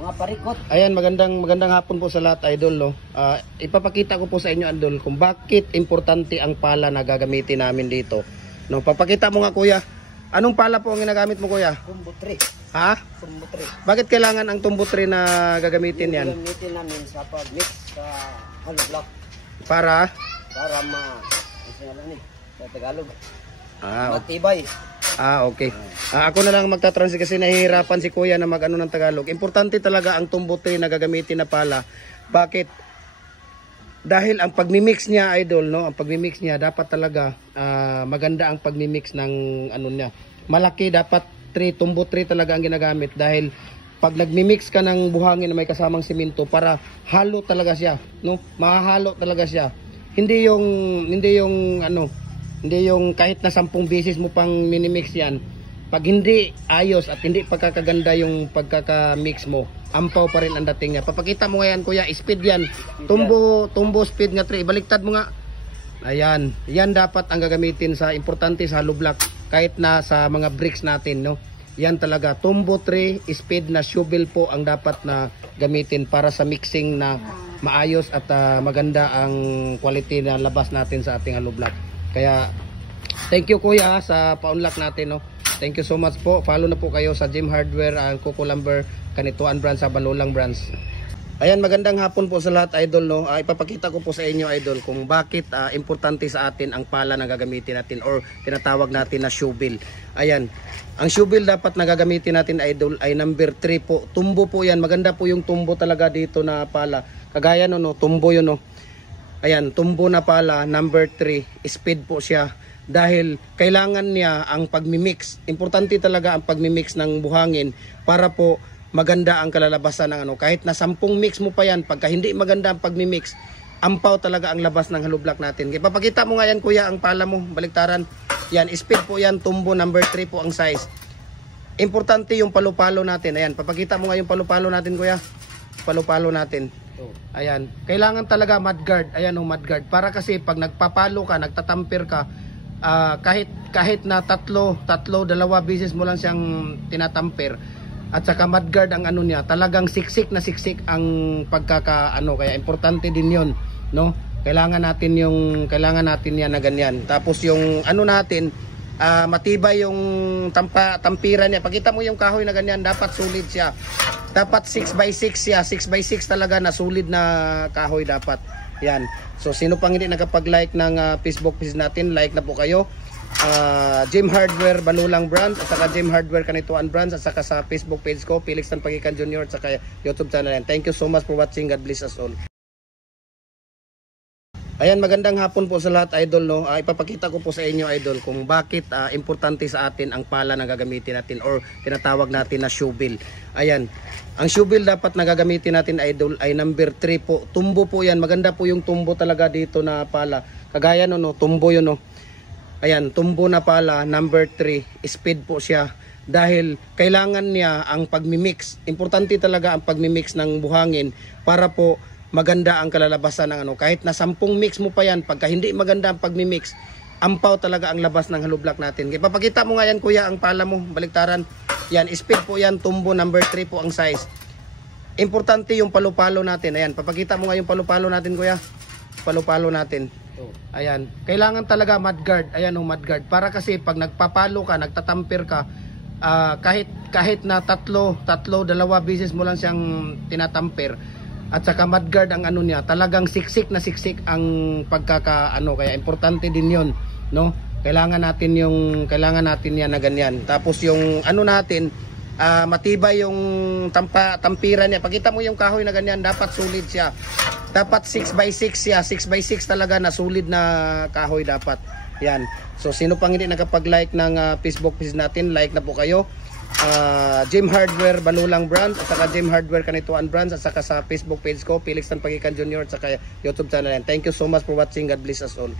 mga parikot. Ayan, magandang hapon po sa lahat, idol, no. Ipapakita ko po sa inyo, idol, kung bakit importante ang pala na gagamitin namin dito. No, papakita mo nga, kuya. Anong pala po ang ginagamit mo, kuya? Tumbo 3. Ha? Tumbo 3. Bakit kailangan ang tumbo 3 na gagamitin yan? Gagamitin namin sa pag-mix sa hollow block Para? para sa Tagalog. Okay. Matibay. Okay. Ako na lang magta-translate kasi nahihirapan si kuya na mag-ano ng Tagalog. Importante talaga ang tumbo 3 na gagamitin na pala. Bakit? Dahil ang pagmi-mix niya, idol, no, ang pagmi-mix niya dapat talaga maganda ang pagmi-mix ng ano niya. Malaki, dapat tumbo 3 talaga ang ginagamit dahil pag nagmi-mix ka ng buhangin na may kasamang simento, para halo talaga siya, no? Mahahalo talaga siya. Hindi yung kahit na 10 beses mo pang minimix yan, pag hindi ayos at hindi pagkakaganda yung pagkaka-mix mo, ampaw pa rin ang dating niya. Papakita mo nga yan, kuya, speed yan. Tumbo speed nga 3. Baliktad mo nga. Ayan, yan dapat ang gagamitin sa importante sa hollow block, kahit na sa mga bricks natin, no. Yan talaga, tumbo 3 speed na shovel po ang dapat na gamitin para sa mixing na maayos at maganda ang quality na labas natin sa ating hollow block. Kaya thank you, kuya, sa pa-unlock natin, no. Thank you so much po. Follow na po kayo sa Gem Hardware, ang Coco Lumber, Kanituan branch, sa Banulang branch. Ayan, magandang hapon po sa lahat, idol, no. Ipapakita ko po sa inyo, idol, kung bakit importante sa atin ang pala na gagamitin natin or tinatawag natin na shovel. Ayan, ang shovel dapat na gagamitin natin, idol, ay number 3 po. Tumbo po yan. Maganda po yung tumbo talaga dito na pala. Kagaya no, tumbo yun, no. Ayan, tumbo na pala, number 3, speed po siya. Dahil kailangan niya ang pagmimix. Importante talaga ang pagmimix ng buhangin para po maganda ang kalalabasan ng ano. Kahit na 10 mix mo pa yan, pagka hindi maganda ang pagmimix, ampaw talaga ang labas ng hollow block natin. Kaya papakita mo nga yan, kuya, ang pala mo, baliktaran. Yan, speed po yan, tumbo, number 3 po ang size. Importante yung palupalo natin. Ayan, papakita mo nga yung palupalo natin, kuya. Palupalo natin. Ayan, kailangan talaga mudguard. Ayan, mudguard. Para kasi pag nagpapalo ka, nagtatamper ka, kahit na dalawa beses mo lang siyang tinatamper, at saka mudguard ang ano niya, talagang siksik na siksik ang pagkakaano. Kaya importante din 'yon, no. Kailangan natin yan na ganyan. Tapos yung ano natin, matibay yung tampiran niya. Pakita mo yung kahoy na ganyan, dapat solid siya. Dapat 6x6 siya, 6x6 talaga na solid na kahoy dapat. Yan. So sino pang hindi nakapag-like ng Facebook page natin, like na po kayo. Gem Hardware Banulang branch, at saka Gem Hardware Kanituan branch, at saka sa Facebook page ko, Felix Tanpagikan Jr., at saka YouTube channel yan. Thank you so much for watching. God bless us all. Ayan, magandang hapon po sa lahat, idol, no. Ipapakita ko po sa inyo, idol, kung bakit importante sa atin ang pala na gagamitin natin or tinatawag natin na shovel. Ayan, ang shovel dapat na gagamitin natin, idol, ay number 3 po. Tumbo po yan. Maganda po yung tumbo talaga dito na pala. Kagaya no, tumbo yun, no. Ayan, tumbo na pala, number 3, speed po siya. Dahil kailangan niya ang pagmimix. Importante talaga ang pagmimix ng buhangin para po maganda ang kalalabasan ng ano. Kahit na 10 mix mo pa yan, pagka hindi maganda ang pagmimix, ampaw talaga ang labas ng hollow block natin. Kaya papakita mo nga yan, kuya, ang pala mo, baliktaran. Yan, speed po yan, tumbo, number 3 po ang size. Importante yung palupalo natin. Ayan, papakita mo nga yung palupalo natin, kuya. Palupalo natin. Ayan, kailangan talaga mudguard. Ayan, mudguard. Para kasi pag nagpapalo ka, nagtatamper ka, kahit na dalawa beses mo lang siyang tinatamper, at saka mudguard ang ano niya, talagang siksik na siksik ang pagkakaano. Kaya importante din 'yon, no. Kailangan natin yan na ganyan. Tapos yung ano natin, matibay yung tampiran niya. Pakita mo yung kahoy na ganyan, dapat solid siya. Dapat 6x6 siya, 6x6 talaga na solid na kahoy dapat. Yan. So sino pang hindi nakapag-like ng Facebook page natin, like na po kayo. Gem Hardware Banulang branch, at saka Gem Hardware Kanituan branch, at saka sa Facebook page ko, Felix Tanpagikan Jr., at saka YouTube channel yan. Thank you so much for watching. God bless us all.